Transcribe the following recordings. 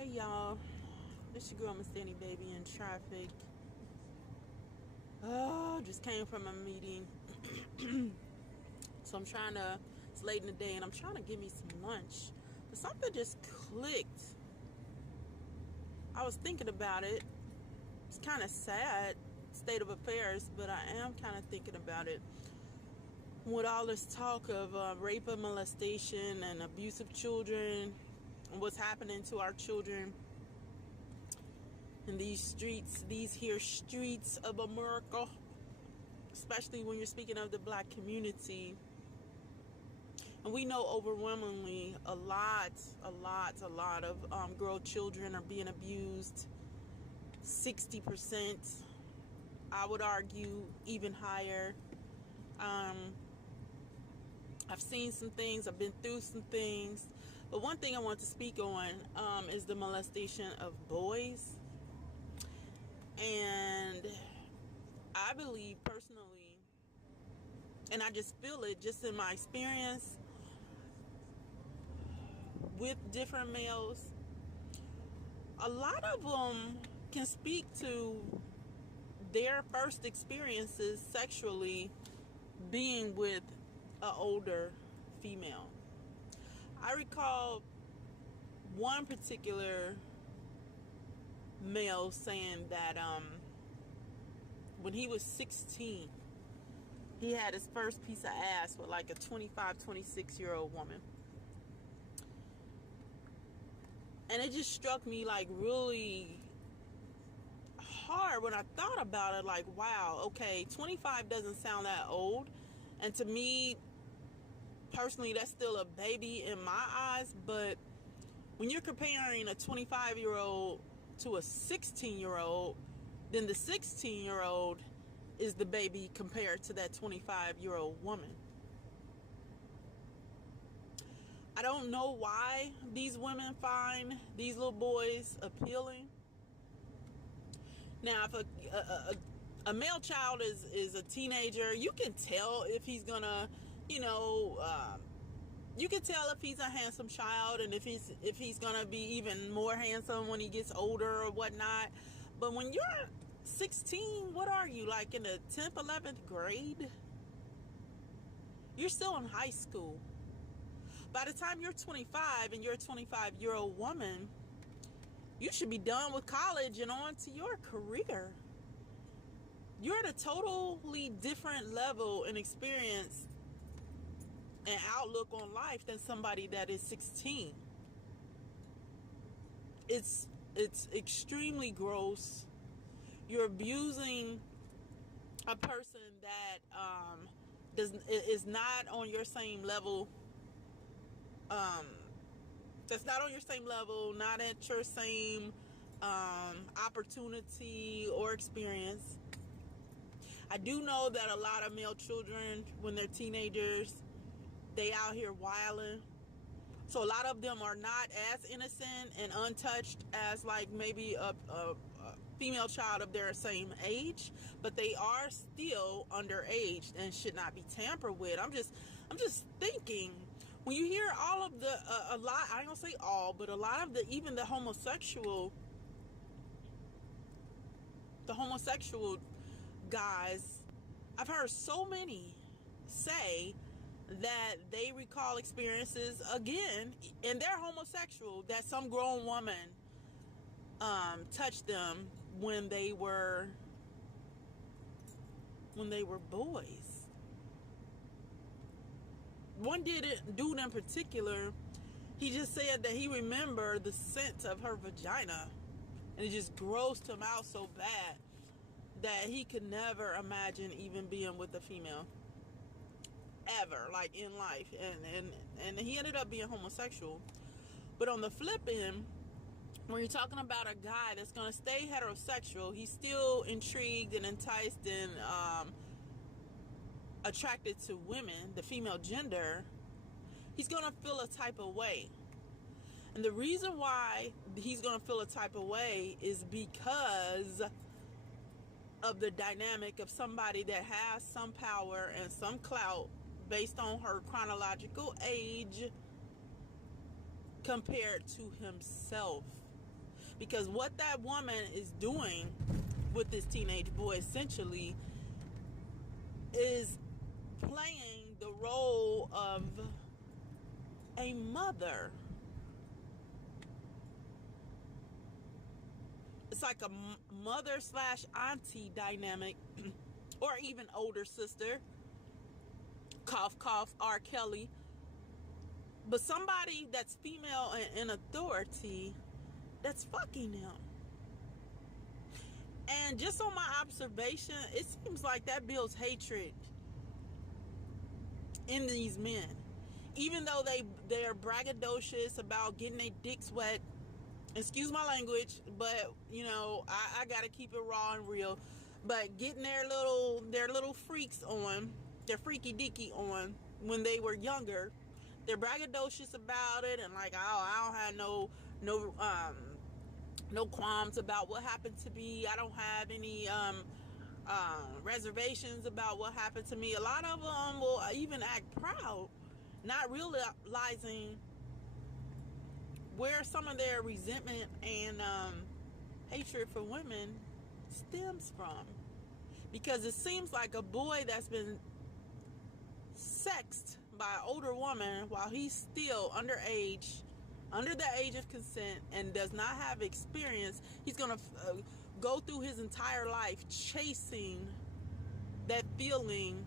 Hey y'all, this your girl Miss Danny Baby in traffic. Oh, just came from a meeting. So it's late in the day and I'm trying to get me some lunch. But something just clicked. I was thinking about it. It's kind of sad state of affairs, but I am kind of thinking about it. With all this talk of rape and molestation and abuse of children, and what's happening to our children in these streets of America, especially when you're speaking of the black community. And we know overwhelmingly a lot of girl children are being abused. 60%, I would argue, even higher. I've seen some things, I've been through some things, but one thing I want to speak on is the molestation of boys. And I believe personally, and I just feel it just in my experience with different males, a lot of them can speak to their first experiences sexually being with an older female. I recall one particular male saying that when he was 16, he had his first piece of ass with like a 25, 26-year-old woman. And it just struck me like really hard when I thought about it. Like, wow, okay, 25 doesn't sound that old. And to me, personally, that's still a baby in my eyes. But when you're comparing a 25-year-old to a 16-year-old, then the 16-year-old is the baby compared to that 25-year-old woman. I don't know why these women find these little boys appealing. Now, if a male child is a teenager, you can tell if he's gonna, you can tell if he's a handsome child, and if he's gonna be even more handsome when he gets older or whatnot. But when you're 16, what are you, like in the 10th, 11th grade? You're still in high school. By the time you're 25 and you're a 25-year-old woman, you should be done with college and on to your career. You're at a totally different level in experience and outlook on life than somebody that is 16. It's extremely gross. You're abusing a person that is not on your same level. That's not on your same level, not at your same opportunity or experience. I do know that a lot of male children, when they're teenagers, they out here wilding. So a lot of them are not as innocent and untouched as like maybe a female child of their same age, but they are still underage and should not be tampered with. I'm just thinking, when you hear all of the a lot, I ain't gonna say all, but a lot of even the homosexual guys, I've heard so many say that they recall experiences again, and they're homosexual, that some grown woman touched them when they were boys. One dude in particular, he just said that he remembered the scent of her vagina, and it just grossed him out so bad that he could never imagine even being with a female ever, like in life. And he ended up being homosexual. But on the flip end, when you're talking about a guy that's going to stay heterosexual, he's still intrigued and enticed and attracted to women, the female gender, he's going to feel a type of way. And the reason why he's going to feel a type of way is because of the dynamic of somebody that has some power and some clout based on her chronological age compared to himself. Because what that woman is doing with this teenage boy essentially is playing the role of a mother. It's like a mother / auntie dynamic, or even older sister. Cough, cough, R. Kelly. But somebody that's female in authority that's fucking him. And just on my observation, it seems like that builds hatred in these men. Even though they are braggadocious about getting their dicks wet, excuse my language, but you know, I gotta keep it raw and real. But getting their little freaks on, their freaky deaky on when they were younger, they're braggadocious about it and like, oh, I don't have no qualms about what happened to me. I don't have any reservations about what happened to me. A lot of them will even act proud, not realizing where some of their resentment and hatred for women stems from. Because it seems like a boy that's been sexed by an older woman while he's still underage, under the age of consent, and does not have experience, he's going to go through his entire life chasing that feeling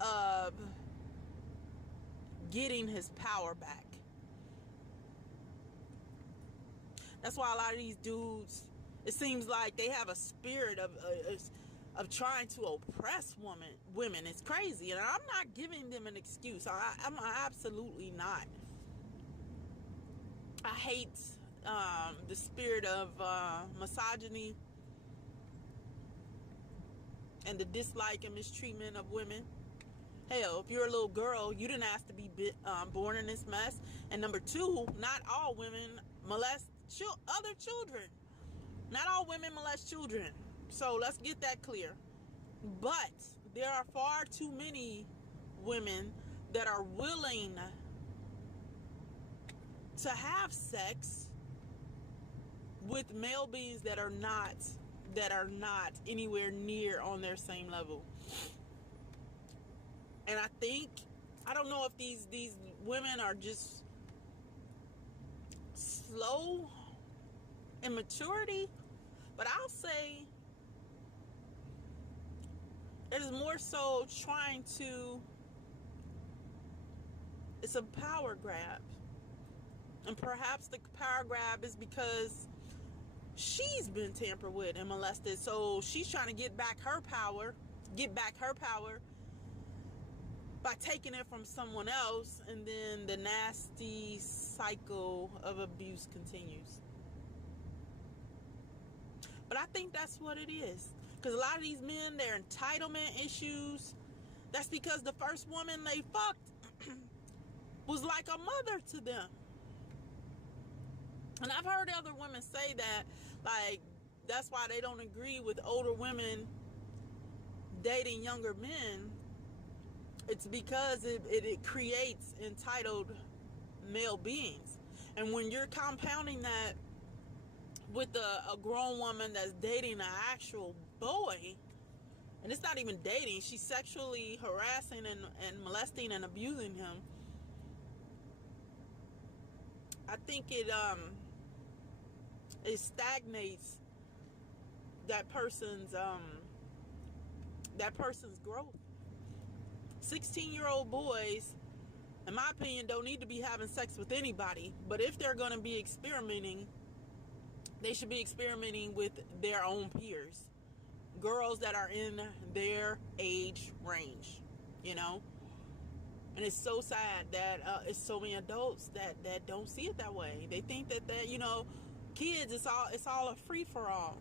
of getting his power back. That's why a lot of these dudes, it seems like they have a spirit of trying to oppress women. It's crazy, and I'm not giving them an excuse. I'm absolutely not. I hate the spirit of misogyny and the dislike and mistreatment of women. Hell, if you're a little girl, you didn't ask to be born in this mess. And number two, not all women molest other children. Not all women molest children. So let's get that clear. But there are far too many women that are willing to have sex with male beings that are not anywhere near on their same level. And I don't know if these women are just slow in maturity, but I'll say it is more so it's a power grab. And perhaps the power grab is because she's been tampered with and molested, so she's trying to get back her power by taking it from someone else, and then the nasty cycle of abuse continues. But I think that's what it is. Because a lot of these men, their entitlement issues, that's because the first woman they fucked was like a mother to them. And I've heard other women say that, like, that's why they don't agree with older women dating younger men. It's because it creates entitled male beings. And when you're compounding that with a grown woman that's dating an actual boy, and it's not even dating, she's sexually harassing and molesting and abusing him, I think it stagnates that person's growth. 16-year-old boys, in my opinion, don't need to be having sex with anybody. But if they're going to be experimenting, they should be experimenting with their own peers. Girls that are in their age range, you know? And it's so sad that it's so many adults that don't see it that way. They think that you know, kids, it's all a free-for-all.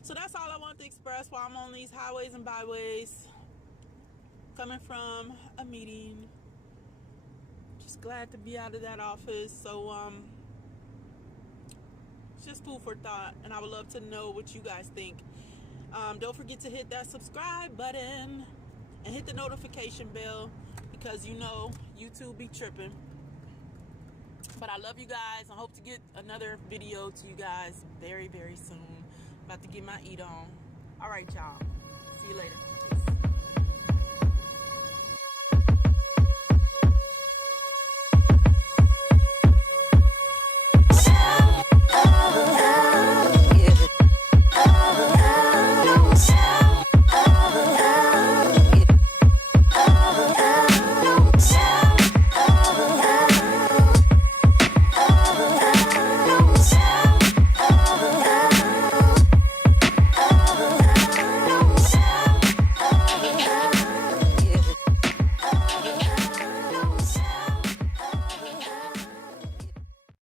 So that's all I want to express while I'm on these highways and byways, coming from a meeting. Just glad to be out of that office. So it's just food for thought, and I would love to know what you guys think. Don't forget to hit that subscribe button and hit the notification bell, because you know YouTube be tripping. But I love you guys. I hope to get another video to you guys very, very soon. About to get my eat on. All right, y'all. See you later.